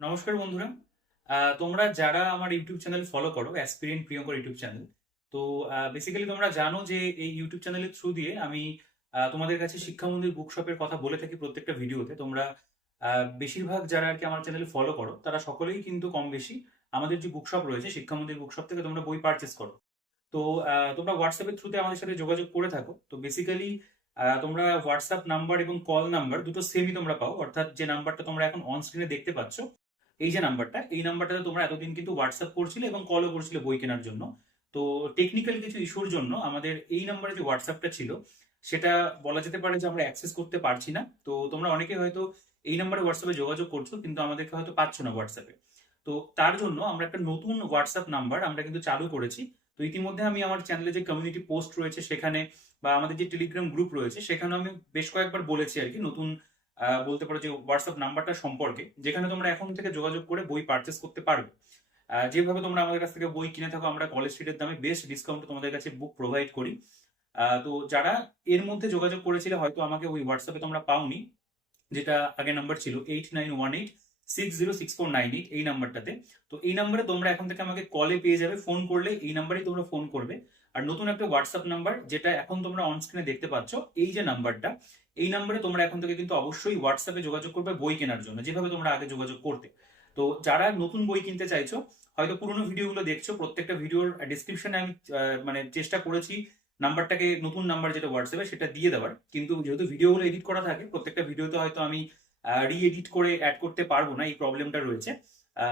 নমস্কার বন্ধুরা। তোমরা যারা আমার ইউটিউব চ্যানেল ফলো করো, অ্যাসপিরিয়েন্ট প্রিয়ঙ্কর ইউটিউব চ্যানেল, তো বেসিক্যালি তোমরা জানো যে এই ইউটিউব চ্যানেলের থ্রু দিয়ে আমি তোমাদের কাছে শিক্ষামন্দির বুকশপের কথা বলে থাকি প্রত্যেকটা ভিডিওতে। তোমরা বেশিরভাগ যারা আর কি আমার চ্যানেল ফলো করো তারা সকলেই কিন্তু কম বেশি আমাদের যে বুকশপ রয়েছে শিক্ষামন্দির বুকশপ থেকে তোমরা বই পারচেস করো। তো তোমরা হোয়াটসঅ্যাপের থ্রুতে আমাদের সাথে যোগাযোগ করে থাকো। তো বেসিক্যালি তোমরা হোয়াটসঅ্যাপ নাম্বার এবং কল নাম্বার দুটো সেমই তোমরা পাও, অর্থাৎ যে নাম্বারটা তোমরা এখন অন স্ক্রিনে দেখতে পাচ্ছ, এই যে নাম্বারটা, এই নাম্বারটাতে তোমরা এতদিন কিন্তু হোয়াটসঅ্যাপ করছিলে এবং কলও করছিলে বই কেনার জন্য। তো টেকনিক্যাল কিছু ইস্যুর জন্য আমাদের এই নাম্বারে যে হোয়াটসঅ্যাপটা ছিল সেটা বলা যেতে পারে যে আমরা অ্যাক্সেস করতে পারছি না। তো তোমরা অনেকে হয়তো এই নাম্বারে হোয়াটসঅ্যাপে যোগাযোগ করছো কিন্তু আমাদেরকে হয়তো পাচ্ছ না হোয়াটসঅ্যাপে। তো তার জন্য আমরা একটা নতুন হোয়াটসঅ্যাপ নাম্বার আমরা কিন্তু চালু করেছি। তো ইতিমধ্যে আমি আমার চ্যানেলে যে কমিউনিটি পোস্ট রয়েছে সেখানে, বা আমাদের যে টেলিগ্রাম গ্রুপ রয়েছে সেখানে আমি বেশ কয়েকবার বলেছি আর কি নতুন বলতে পারো যে হোয়াটসঅ্যাপ নাম্বারটা সম্পর্কে, যেখানে তোমরা এখন থেকে যোগাযোগ করে বই পারচেস করতে পারবে। যেভাবে তোমরা আমাদের কাছ থেকে বই কিনে থাকো, আমরা কলেজ স্ট্রিটের দামে বেস্ট ডিসকাউন্ট তোমাদের কাছে বুক প্রোভাইড করি। তো যারা এর মধ্যে যোগাযোগ করেছিলে হয়তো আমাকে ওই হোয়াটসঅ্যাপে তোমরা পাওনি, যেটা আগের নাম্বার ছিল 8918606498, এই নাম্বারটাতে। তো এই নাম্বারে তোমরা এখন থেকে আমাকে কলে পেয়ে যাবে, ফোন করলে এই নাম্বারেই তোমরা ফোন করবে। আর নতুন একটা হোয়াটসঅ্যাপ নাম্বার যেটা এখন তোমরা অন স্ক্রিনে দেখতে পাচ্ছ, এই যে নাম্বারটা, এই নাম্বারে তোমরা এখন থেকে কিন্তু অবশ্যই হোয়াটসঅ্যাপে যোগাযোগ করবে বই কেনার জন্য, যেভাবে তোমরা আগে যোগাযোগ করতে। তো যারা নতুন বই কিনতে চাইছো, হয়তো পুরোনো ভিডিওগুলো দেখছো, প্রত্যেকটা ভিডিওর ডিসক্রিপশনে আমি মানে চেষ্টা করেছি নাম্বারটাকে, নতুন নাম্বার যেটা হোয়াটসঅ্যাপে সেটা দিয়ে দেওয়ার, কিন্তু যেহেতু ভিডিওগুলো এডিট করা থাকে প্রত্যেকটা ভিডিওতে হয়তো আমি রি এডিট করে অ্যাড করতে পারবো না, এই প্রবলেমটা রয়েছে।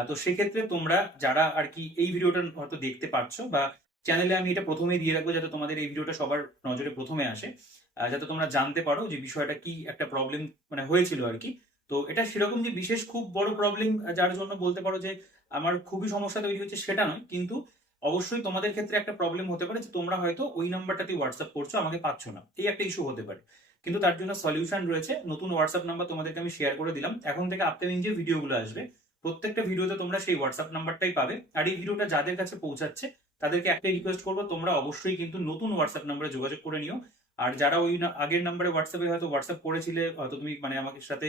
তো সেক্ষেত্রে তোমরা যারা আর কি এই ভিডিওটা হয়তো দেখতে পাচ্ছ, বা চ্যানেলে আমি এটা প্রথমে দিয়ে রাখবো যাতে তোমাদের এই ভিডিওটা সবার নজরে প্রথমে আসে, যাতে তোমরা জানতে পারো যে বিষয়টা কি একটা প্রবলেম মানে হয়েছিল আর কি। তো এটা সেরকম যে বিশেষ খুব বড় প্রবলেম যার জন্য বলতে পারো যে আমার খুবই সমস্যা তৈরি হচ্ছে সেটা নয়, কিন্তু অবশ্যই তোমাদের ক্ষেত্রে একটা প্রবলেম হতে পারে যে তোমরা হয়তো ওই নাম্বারটাতে হোয়াটসঅ্যাপ করছো, আমাকে পাচ্ছ না, এই একটা ইস্যু হতে পারে। কিন্তু তার জন্য সলিউশন রয়েছে, নতুন হোয়াটসঅ্যাপ নাম্বার তোমাদেরকে আমি শেয়ার করে দিলাম। এখন থেকে আপকামিং যে ভিডিওগুলো আসবে প্রত্যেকটা ভিডিওতে তোমরা সেই হোয়াটসঅ্যাপ নাম্বারটাই পাবে। আর এই ভিডিওটা যাদের কাছে পৌঁছাচ্ছে তাদেরকে একটাই রিকোয়েস্ট করবো, তোমরা অবশ্যই কিন্তু নতুন হোয়াটসঅ্যাপ নাম্বারে যোগাযোগ করে নিও। আর যারা ওই আগের নাম্বারে হোয়াটসঅ্যাপে হয়তো হোয়াটসঅ্যাপ করেছিলে, হয়তো তুমি মানে আমাকে সাথে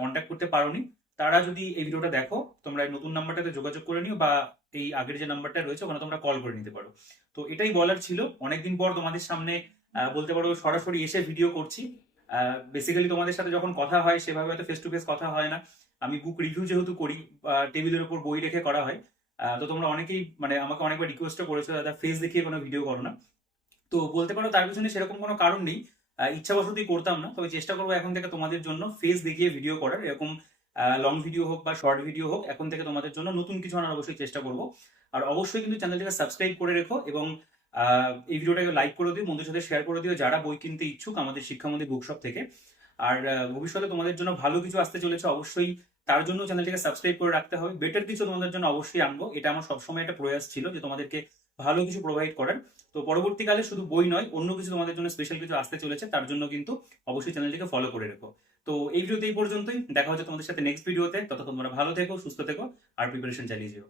কন্ট্যাক্ট করতে পারোনি, তারা যদি এই ভিডিওটা দেখো তোমরা এই নতুন নাম্বারটাতে যোগাযোগ করে নিও, বা এই আগের যে নাম্বারটা রয়েছে ওখানে তোমরা কল করে নিতে পারো। তো এটাই বলার ছিল, অনেকদিন পর তোমাদের সামনে বলতে পারো সরাসরি এসে ভিডিও করছি। বেসিক্যালি তোমাদের সাথে যখন কথা হয় সেভাবে হয়তো ফেস টু ফেস কথা হয় না, আমি বুক রিভিউ যেহেতু করি, টেবিলের উপর বই রেখে করা হয়। তো তোমরা অনেকেই মানে আমাকে অনেকবার রিকোয়েস্টও করেছো দাদা ফেস দেখিয়ে কোনো ভিডিও করো না। তো বলতে পারো তার পিছনে সেরকম কোনো কারণ নেই, ইচ্ছাবশতই করতাম না, তবে চেষ্টা করবো এখন থেকে তোমাদের জন্য ফেস দেখিয়ে ভিডিও করার। এরকম লং ভিডিও হোক বা শর্ট ভিডিও হোক, এখন থেকে তোমাদের জন্য নতুন কিছু আনার অবশ্যই চেষ্টা করবো। আর অবশ্যই কিন্তু চ্যানেলটাকে সাবস্ক্রাইব করে রেখো, এবং এই ভিডিওটাকে লাইক করে দিও, বন্ধুদের সাথে শেয়ার করে দিও যারা বই কিনতে ইচ্ছুক আমাদের শিক্ষামন্দির বুকশপ থেকে। আর ভবিষ্যতে তোমাদের জন্য ভালো কিছু আসতে চলেছে অবশ্যই, তার জন্য চ্যানেলটাকে সাবস্ক্রাইব করে রাখতে হবে। বেটার কিছু তোমাদের জন্য অবশ্যই আনবো, এটা আমার সবসময় একটা প্রয়াস ছিল যে তোমাদেরকে ভালো কিছু প্রোভাইড করার। তো পরবর্তীকালে শুধু বই নয়, অন্য কিছু তোমাদের জন্য স্পেশাল কিছু আসতে চলেছে, তার জন্য কিন্তু অবশ্যই চ্যানেলটিকে ফলো করে রেখো। তো এই ভিডিওতে এই পর্যন্তই, দেখা হচ্ছে তোমাদের সাথে নেক্সট ভিডিওতে। ততক্ষণ তোমরা ভালো থেকো, সুস্থ থেকো, আর প্রিপারেশন চালিয়ে যেও।